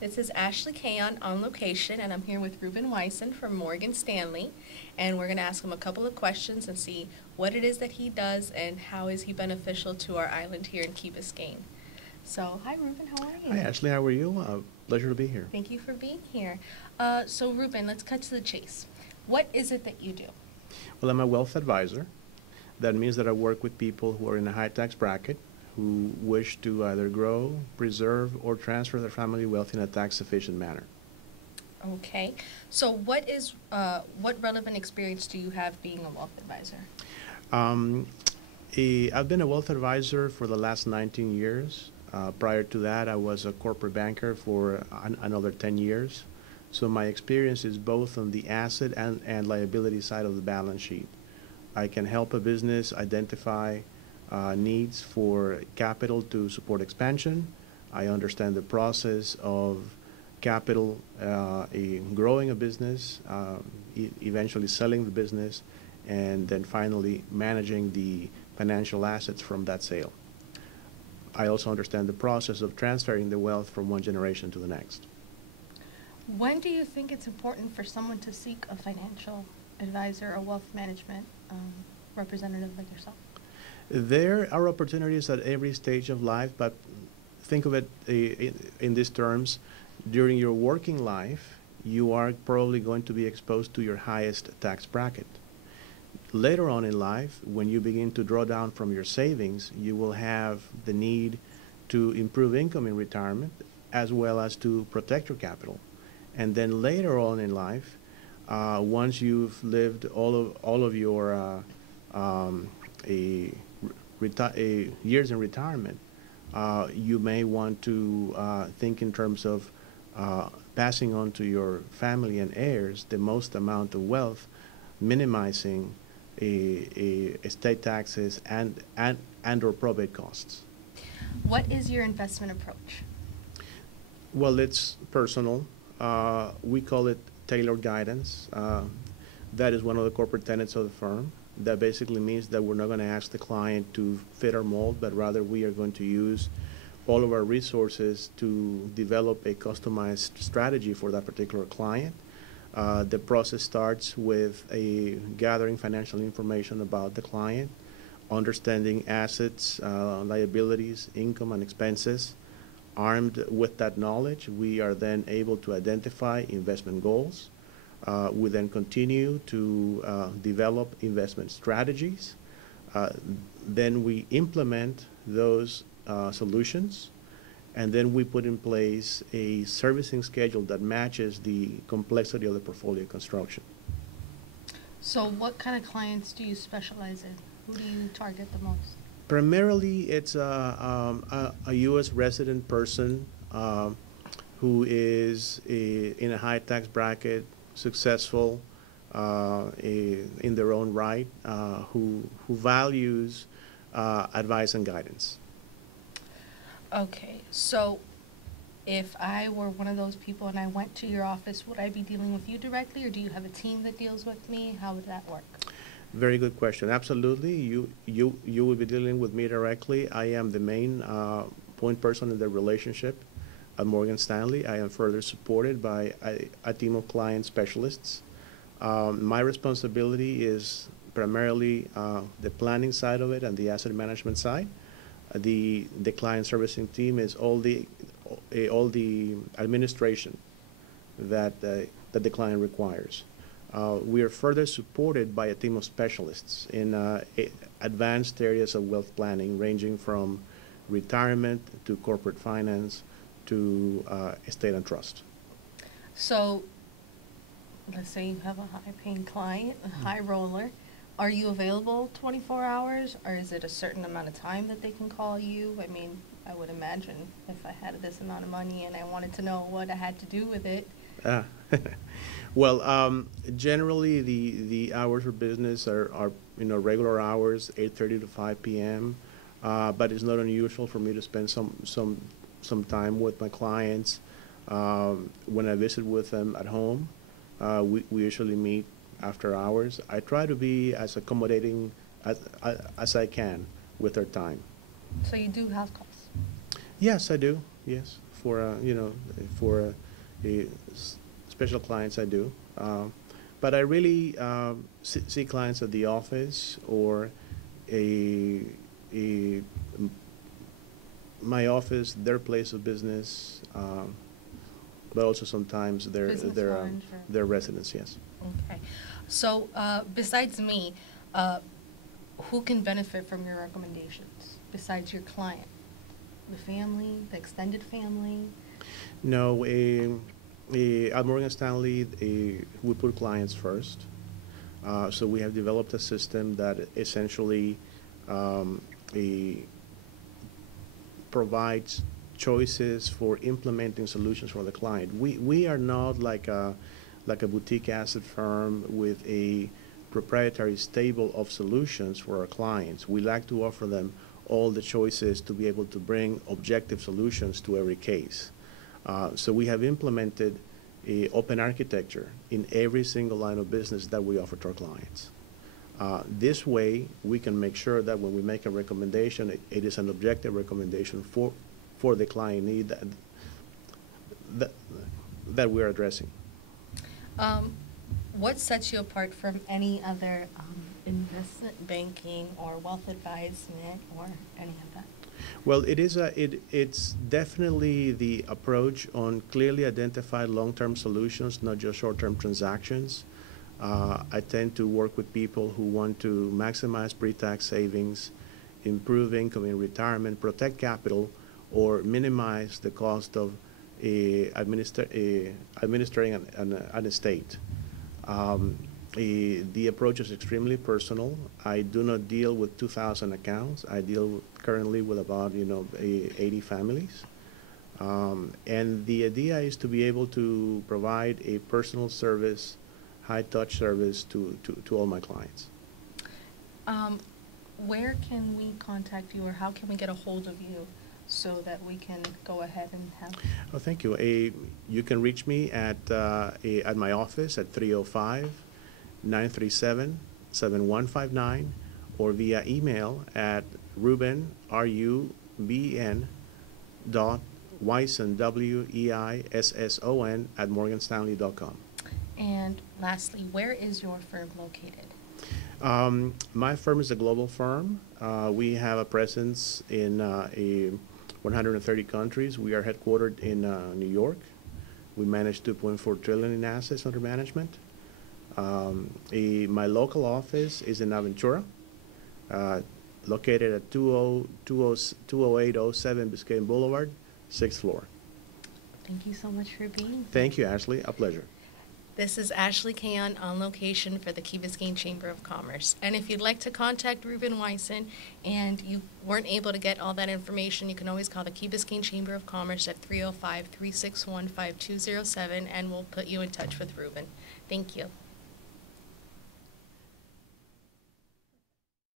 This is Ashley Kayon on location, and I'm here with Ruben Wyson from Morgan Stanley. And we're going to ask him a couple of questions and see what it is that he does and how is he beneficial to our island here in Key Biscayne. So, hi Ruben, how are you? Hi Ashley, how are you? Pleasure to be here. Thank you for being here. So Ruben, let's cut to the chase. What is it that you do? Well, I'm a wealth advisor. That means that I work with people who are in a high tax bracket who wish to either grow, preserve, or transfer their family wealth in a tax-efficient manner. Okay. So what relevant experience do you have being a wealth advisor? I've been a wealth advisor for the last 19 years. Prior to that, I was a corporate banker for another 10 years. So my experience is both on the asset and liability side of the balance sheet. I can help a business identify needs for capital to support expansion. I understand the process of capital, growing a business, eventually selling the business, and then finally managing the financial assets from that sale. I also understand the process of transferring the wealth from one generation to the next. When do you think it's important for someone to seek a financial advisor or wealth management representative like yourself? There are opportunities at every stage of life, but think of it in these terms. During your working life, you are probably going to be exposed to your highest tax bracket. Later on in life, when you begin to draw down from your savings, you will have the need to improve income in retirement as well as to protect your capital. And then later on in life, once you've lived all of your years in retirement, you may want to think in terms of passing on to your family and heirs the most amount of wealth, minimizing estate taxes and or probate costs. What is your investment approach? Well, it's personal. We call it tailored guidance. That is one of the corporate tenets of the firm. That basically means that we're not going to ask the client to fit our mold, but rather we are going to use all of our resources to develop a customized strategy for that particular client. The process starts with gathering financial information about the client, understanding assets, liabilities, income, and expenses. Armed with that knowledge, we are then able to identify investment goals. We then continue to develop investment strategies. Then we implement those solutions, and then we put in place a servicing schedule that matches the complexity of the portfolio construction. So what kind of clients do you specialize in? Who do you target the most? Primarily, it's a U.S. resident person who is in a high tax bracket, successful in their own right, who values advice and guidance. Okay, so if I were one of those people and I went to your office, would I be dealing with you directly, or do you have a team that deals with me? How would that work? Very good question. Absolutely, you will be dealing with me directly. I am the main point person in the relationship at Morgan Stanley. I am further supported by a team of client specialists. My responsibility is primarily the planning side of it and the asset management side. The client servicing team is all the administration that the client requires. We are further supported by a team of specialists in advanced areas of wealth planning, ranging from retirement to corporate finance to estate and trust. So let's say you have a high-paying client, a high roller. Are you available 24 hours, or is it a certain amount of time that they can call you? I mean, I would imagine if I had this amount of money and I wanted to know what I had to do with it. Well, generally the hours for business are regular hours, 8:30 to 5 p.m. But it's not unusual for me to spend some time with my clients when I visit with them at home. We usually meet after hours. I try to be as accommodating as I can with their time. So you do house calls? Yes, I do. Yes, for special clients I do. But I really see clients at the office or a, a my office, their place of business, but also sometimes Business lunch or- their residence. Yes. Okay. So, besides me, who can benefit from your recommendations besides your client? The family, the extended family? No, at Morgan Stanley, we put clients first. So we have developed a system that essentially a provides choices for implementing solutions for the client. We are not like a boutique asset firm with a proprietary stable of solutions for our clients. We like to offer them all the choices to be able to bring objective solutions to every case. So we have implemented a open architecture in every single line of business that we offer to our clients. This way, we can make sure that when we make a recommendation, it is an objective recommendation for the client need that we're addressing. What sets you apart from any other investment banking or wealth advisement or any of that? Well, it's definitely the approach on clearly identified long-term solutions, not just short-term transactions. I tend to work with people who want to maximize pre-tax savings, improve income in retirement, protect capital, or minimize the cost of administering an estate. The approach is extremely personal. I do not deal with 2,000 accounts. I deal currently with about 80 families. And the idea is to be able to provide a personal service, high-touch service to all my clients. Where can we contact you, or how can we get a hold of you so that we can go ahead and have? Oh, thank you. You can reach me at my office at 305-937-7159 or via email at Ruben, R-U-B-E-N, Weisson, W-E-I-S-S-O-N, at morganstanley.com. And lastly, where is your firm located? My firm is a global firm. We have a presence in 130 countries. We are headquartered in New York. We manage $2.4 trillion in assets under management. My local office is in Aventura, located at 20807 Biscayne Boulevard, 6th floor. Thank you so much for being here. Thank you, Ashley. A pleasure. This is Ashley Kayon on location for the Key Biscayne Chamber of Commerce. And if you'd like to contact Ruben Weisson and you weren't able to get all that information, you can always call the Key Biscayne Chamber of Commerce at 305-361-5207, and we'll put you in touch with Ruben. Thank you.